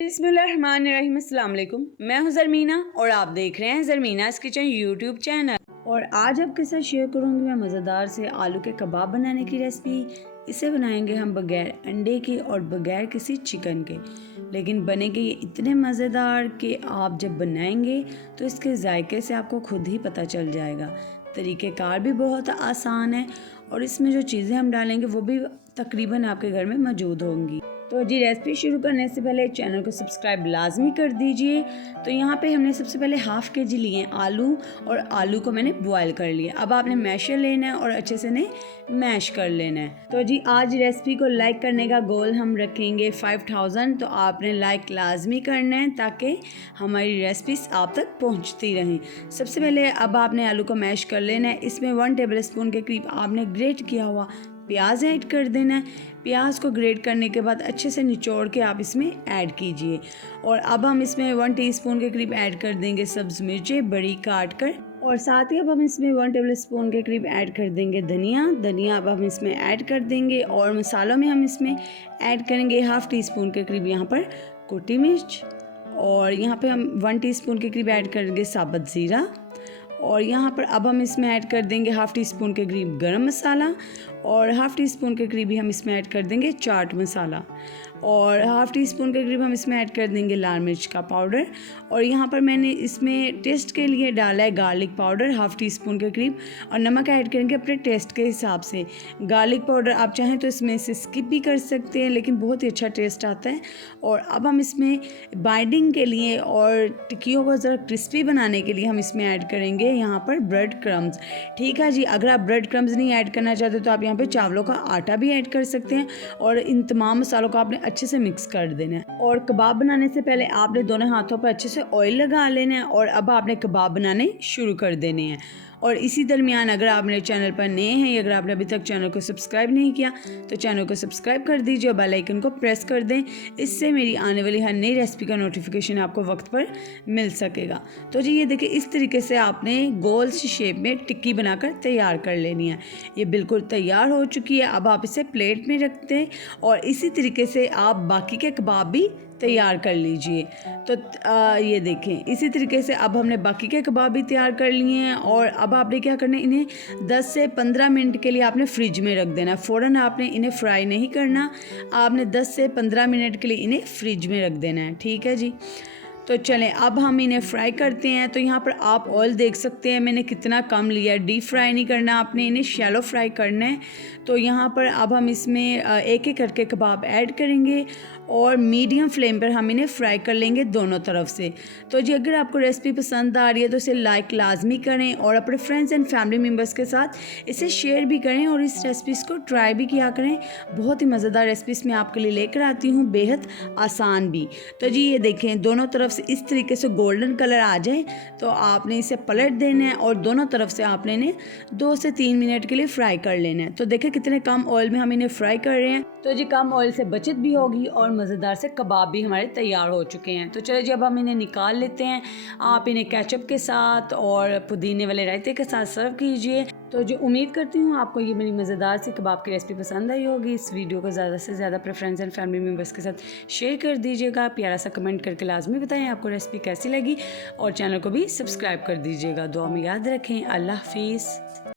बिस्मिल्लाहिर्रहमानिर्रहीम, अस्सलाम वालेकुम। मैं हूं ज़रमीना और आप देख रहे हैं ज़रमीनास किचन यूट्यूब चैनल। और आज आपके साथ शेयर करूंगी मैं मज़ेदार से आलू के कबाब बनाने की रेसिपी। इसे बनाएंगे हम बगैर अंडे के और बगैर किसी चिकन के, लेकिन बनेंगे ये इतने मज़ेदार कि आप जब बनाएंगे तो इसके जायके से आपको खुद ही पता चल जाएगा। तरीक़ेकार भी बहुत आसान है और इसमें जो चीज़ें हम डालेंगे वो भी तकरीबन आपके घर में मौजूद होंगी। तो जी रेसिपी शुरू करने से पहले चैनल को सब्सक्राइब लाजमी कर दीजिए। तो यहाँ पे हमने सबसे पहले हाफ़ के जी लिए आलू और आलू को मैंने बॉयल कर लिया। अब आपने मैशर लेना है और अच्छे से मैश कर लेना है। तो जी आज रेसिपी को लाइक करने का गोल हम रखेंगे 5000। तो आपने लाइक लाजमी करना है ताकि हमारी रेसिपीज आप तक पहुँचती रहें। सबसे पहले अब आपने आलू को मैश कर लेना है। इसमें 1 टेबल स्पून के करीब आपने ग्रेट किया हुआ प्याज ऐड कर देना है। प्याज को ग्रेट करने के बाद अच्छे से निचोड़ के आप इसमें ऐड कीजिए। और अब हम इसमें 1 टीस्पून के करीब ऐड कर देंगे सब्ज़ मिर्चें बड़ी काट कर, और साथ ही अब हम इसमें 1 टेबल स्पून के करीब ऐड कर देंगे धनिया अब हम इसमें ऐड कर देंगे। और मसालों में हम इसमें ऐड करेंगे हाफ़ टी स्पून के करीब यहाँ पर कुटी मिर्च, और यहाँ पर हम 1 टीस्पून के करीब ऐड करेंगे साबुत ज़ीरा, और यहाँ पर अब हम इसमें ऐड कर देंगे हाफ़ टी स्पून के करीब गरम मसाला, और हाफ़ टी स्पून के करीब हम इसमें ऐड कर देंगे चाट मसाला, और हाफ़ टी स्पून के करीब हम इसमें ऐड कर देंगे लाल मिर्च का पाउडर। और यहाँ पर मैंने इसमें टेस्ट के लिए डाला है garlic powder half tea spoon के करीब, और नमक ऐड करेंगे अपने टेस्ट के हिसाब से। गार्लिक पाउडर आप चाहें तो इसमें से स्किप भी कर सकते हैं, लेकिन बहुत ही अच्छा टेस्ट आता है। और अब हम इसमें बाइंडिंग के लिए और टिक्कियों को ज़रा क्रिस्पी बनाने के लिए हम इसमें ऐड करेंगे यहाँ पर ब्रेड क्रम्स। ठीक है जी, अगर आप ब्रेड क्रम्स नहीं ऐड करना चाहते तो आप यहाँ पे चावलों का आटा भी ऐड कर सकते हैं। और इन तमाम मसालों को आपने अच्छे से मिक्स कर देना है। और कबाब बनाने से पहले आपने दोनों हाथों पर अच्छे से ऑयल लगा लेना है, और अब आपने कबाब बनाने शुरू कर देने हैं। और इसी दरमियान अगर आप मेरे चैनल पर नए हैं या अगर आपने अभी तक चैनल को सब्सक्राइब नहीं किया तो चैनल को सब्सक्राइब कर दीजिए और बेल आइकन को प्रेस कर दें। इससे मेरी आने वाली हर नई रेसिपी का नोटिफिकेशन आपको वक्त पर मिल सकेगा। तो जी ये देखिए, इस तरीके से आपने गोल सी शेप में टिक्की बनाकर तैयार कर लेनी है। ये बिल्कुल तैयार हो चुकी है। अब आप इसे प्लेट में रखते हैं और इसी तरीके से आप बाकी के कबाब भी तैयार कर लीजिए। तो ये देखें, इसी तरीके से अब हमने बाकी के कबाब भी तैयार कर लिए हैं। और अब आपने क्या करना है, इन्हें 10 से 15 मिनट के लिए आपने फ्रिज में रख देना है। फ़ौरन आपने इन्हें फ्राई नहीं करना, आपने 10 से 15 मिनट के लिए इन्हें फ्रिज में रख देना है। ठीक है जी, तो चलें अब हम इन्हें फ्राई करते हैं। तो यहाँ पर आप ऑयल देख सकते हैं मैंने कितना कम लिया है। डीप फ्राई नहीं करना, आपने इन्हें शैलो फ्राई करना है। तो यहाँ पर अब हम इसमें एक एक करके कबाब ऐड करेंगे और मीडियम फ्लेम पर हम इन्हें फ्राई कर लेंगे दोनों तरफ से। तो जी अगर आपको रेसिपी पसंद आ रही है तो इसे लाइक लाजमी करें और अपने फ्रेंड्स एंड फैमिली मेम्बर्स के साथ इसे शेयर भी करें और इस रेसिपीज़ को ट्राई भी किया करें। बहुत ही मज़ेदार रेसिपीज़ मैं आपके लिए लेकर आती हूँ, बेहद आसान भी। तो जी ये देखें, दोनों तरफ से इस तरीके से गोल्डन कलर आ जाए तो आपने इसे पलट देना है और दोनों तरफ से आपने इन्हें 2 से 3 मिनट के लिए फ्राई कर लेना है। तो देखें कितने कम ऑयल में हम इन्हें फ्राई कर रहे हैं। तो जी कम ऑयल से बचत भी होगी और मज़ेदार से कबाब भी हमारे तैयार हो चुके हैं। तो चलिए जब हम इन्हें निकाल लेते हैं, आप इन्हें केचप के साथ और पुदीने वाले रायते के साथ सर्व कीजिए। तो जो उम्मीद करती हूँ आपको ये मेरी मज़ेदार सी कबाब की रेसिपी पसंद आई होगी। इस वीडियो को ज़्यादा से ज़्यादा अपने फ्रेंड्स एंड फैमिली मेम्बर्स के साथ शेयर कर दीजिएगा। प्यारा सा कमेंट करके लाजमी बताएं आपको रेसिपी कैसी लगी, और चैनल को भी सब्सक्राइब कर दीजिएगा। दुआ में याद रखें। अल्लाह हाफिज़।